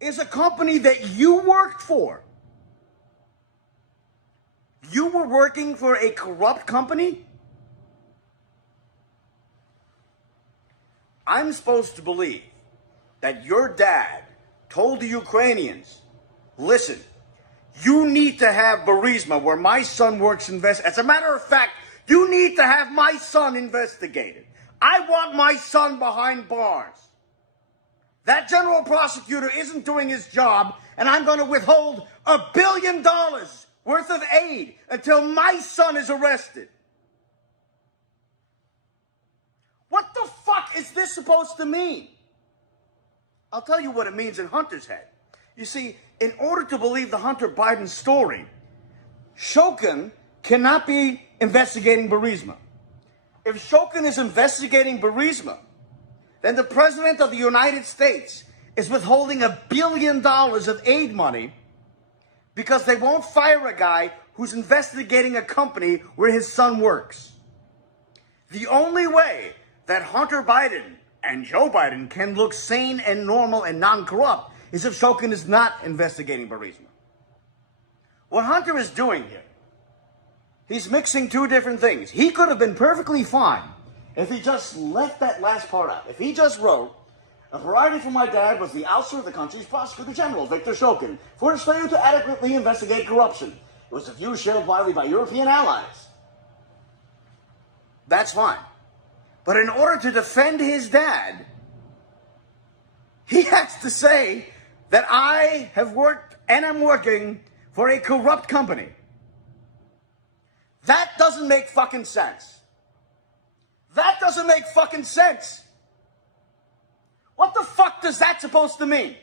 is a company that you worked for. You were working for a corrupt company? I'm supposed to believe that your dad told the Ukrainians, listen, you need to have Burisma, where my son works, As a matter of fact, you need to have my son investigated. I want my son behind bars. That general prosecutor isn't doing his job, and I'm going to withhold $1 billion worth of aid until my son is arrested. What the fuck is this supposed to mean? I'll tell you what it means in Hunter's head. You see, in order to believe the Hunter Biden story, Shokin cannot be investigating Burisma. If Shokin is investigating Burisma, then the President of the United States is withholding $1 billion of aid money because they won't fire a guy who's investigating a company where his son works. The only way that Hunter Biden and Joe Biden can look sane and normal and non-corrupt is if Shokin is not investigating Burisma. What Hunter is doing here, he's mixing two different things. He could have been perfectly fine if he just left that last part out. If he just wrote, a priority for my dad was the ouster of the country's prosecutor general, Viktor Shokin, for his failure to adequately investigate corruption. It was a view shared widely by European allies. That's fine. But in order to defend his dad, he has to say that I have worked and am working for a corrupt company. That doesn't make fucking sense. That doesn't make fucking sense. What the fuck does that supposed to mean?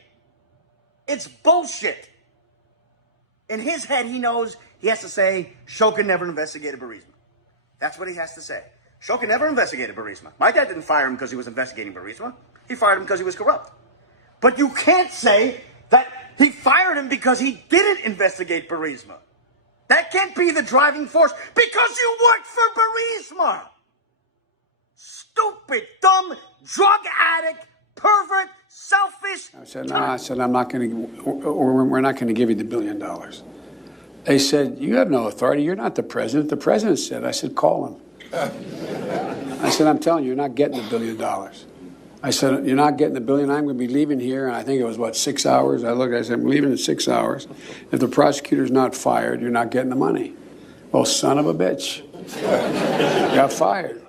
It's bullshit. In his head, he knows he has to say, Shokin never investigated Burisma. That's what he has to say. Shokin never investigated Burisma. My dad didn't fire him because he was investigating Burisma. He fired him because he was corrupt. But you can't say that he fired him because he didn't investigate Burisma. That can't be the driving force because you worked for Burisma. Stupid, dumb, drug addict, pervert, selfish. I said, no, I'm not going to, we're not going to give you the $1 billion. They said, you have no authority. You're not the president. The president said, I said, call him. I said, I'm telling you, you're not getting the $1 billion. I said, you're not getting the $1 billion. I'm going to be leaving here. And I think it was, 6 hours? I said, I'm leaving in 6 hours. If the prosecutor's not fired, you're not getting the money. Well, son of a bitch. Got fired.